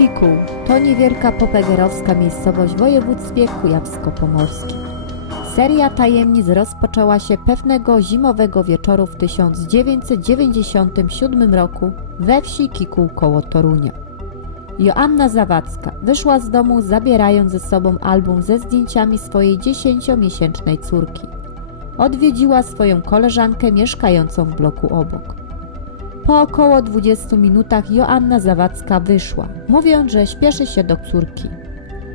Kikuł to niewielka popegerowska miejscowość w województwie kujawsko-pomorskim. Seria tajemnic rozpoczęła się pewnego zimowego wieczoru w 1997 roku we wsi Kikuł koło Torunia. Joanna Zawadzka wyszła z domu zabierając ze sobą album ze zdjęciami swojej 10-miesięcznej córki. Odwiedziła swoją koleżankę mieszkającą w bloku obok. Po około 20 minutach Joanna Zawadzka wyszła, mówiąc, że śpieszy się do córki.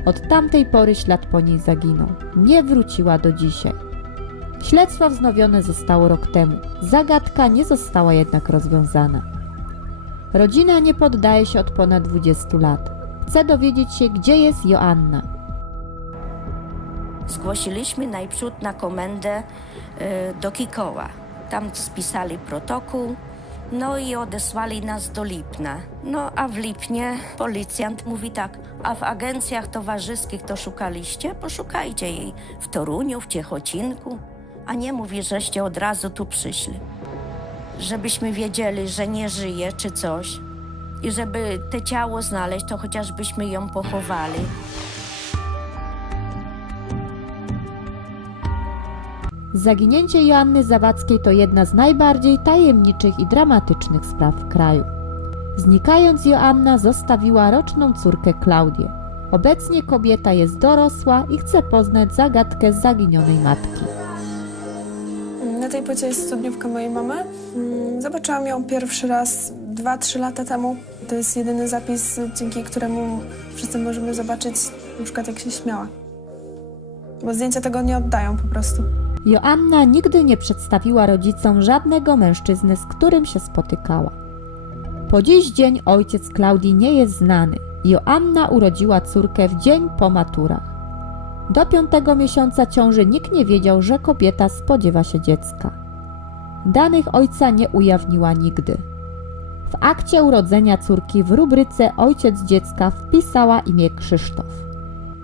Od tamtej pory ślad po niej zaginął. Nie wróciła do dzisiaj. Śledztwo wznowione zostało rok temu. Zagadka nie została jednak rozwiązana. Rodzina nie poddaje się od ponad 20 lat. Chce dowiedzieć się, gdzie jest Joanna. Zgłosiliśmy najprzód na komendę e, do Kikoła. Tam spisali protokół, no i odesłali nas do Lipna. No a w Lipnie policjant mówi tak, a w agencjach towarzyskich to szukaliście? Poszukajcie jej w Toruniu, w Ciechocinku. A nie mówi, żeście od razu tu przyszli. Żebyśmy wiedzieli, że nie żyje czy coś. I żeby te ciało znaleźć, to chociażbyśmy ją pochowali. Zaginięcie Joanny Zawadzkiej to jedna z najbardziej tajemniczych i dramatycznych spraw w kraju. Znikając Joanna zostawiła roczną córkę Klaudię. Obecnie kobieta jest dorosła i chce poznać zagadkę zaginionej matki. Na tej płycie jest studniówka mojej mamy. Mm, Zobaczyłam ją pierwszy raz 2-3 lata temu. To jest jedyny zapis, dzięki któremu wszyscy możemy zobaczyć na przykład jak się śmiała. Bo zdjęcia tego nie oddają po prostu. Joanna nigdy nie przedstawiła rodzicom żadnego mężczyzny, z którym się spotykała. Po dziś dzień ojciec Klaudii nie jest znany. Joanna urodziła córkę w dzień po maturach. Do piątego miesiąca ciąży nikt nie wiedział, że kobieta spodziewa się dziecka. Danych ojca nie ujawniła nigdy. W akcie urodzenia córki w rubryce ojciec dziecka wpisała imię Krzysztof.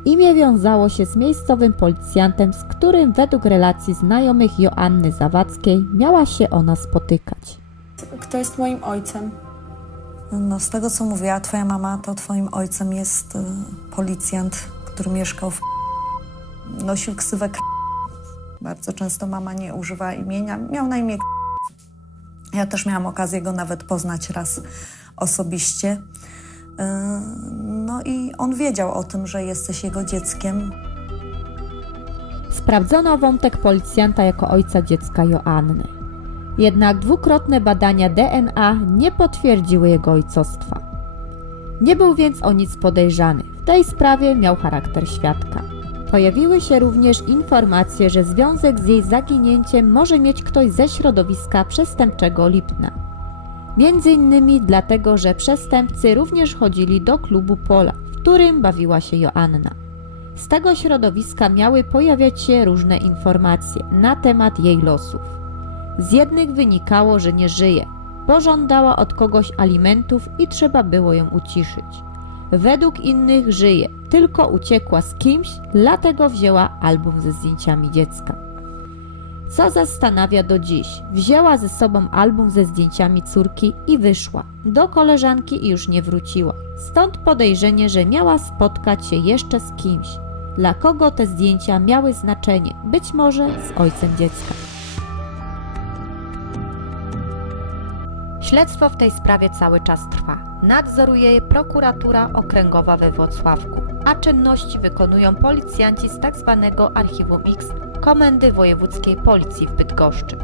Imię wiązało się z miejscowym policjantem, z którym według relacji znajomych Joanny Zawadzkiej miała się ona spotykać. Kto jest moim ojcem? No, z tego, co mówiła twoja mama, to twoim ojcem jest y, policjant, który mieszkał w... Nosił ksywę K- Bardzo często mama nie używa imienia. Miał na imię K- Ja też miałam okazję go nawet poznać raz osobiście. Y, No i on wiedział o tym, że jesteś jego dzieckiem. Sprawdzono wątek policjanta jako ojca dziecka Joanny. Jednak dwukrotne badania DNA nie potwierdziły jego ojcostwa. Nie był więc o nic podejrzany. W tej sprawie miał charakter świadka. Pojawiły się również informacje, że związek z jej zaginięciem może mieć ktoś ze środowiska przestępczego Lipna. Między innymi dlatego, że przestępcy również chodzili do klubu Pola, w którym bawiła się Joanna. Z tego środowiska miały pojawiać się różne informacje na temat jej losów. Z jednych wynikało, że nie żyje, pożądała od kogoś alimentów i trzeba było ją uciszyć. Według innych żyje, tylko uciekła z kimś, dlatego wzięła album ze zdjęciami dziecka. Co zastanawia do dziś, wzięła ze sobą album ze zdjęciami córki i wyszła. Do koleżanki i już nie wróciła. Stąd podejrzenie, że miała spotkać się jeszcze z kimś. Dla kogo te zdjęcia miały znaczenie? Być może z ojcem dziecka. Śledztwo w tej sprawie cały czas trwa. Nadzoruje je prokuratura okręgowa we Włocławku, a czynności wykonują policjanci z tzw. Archiwum X Komendy Wojewódzkiej Policji w Bydgoszczy.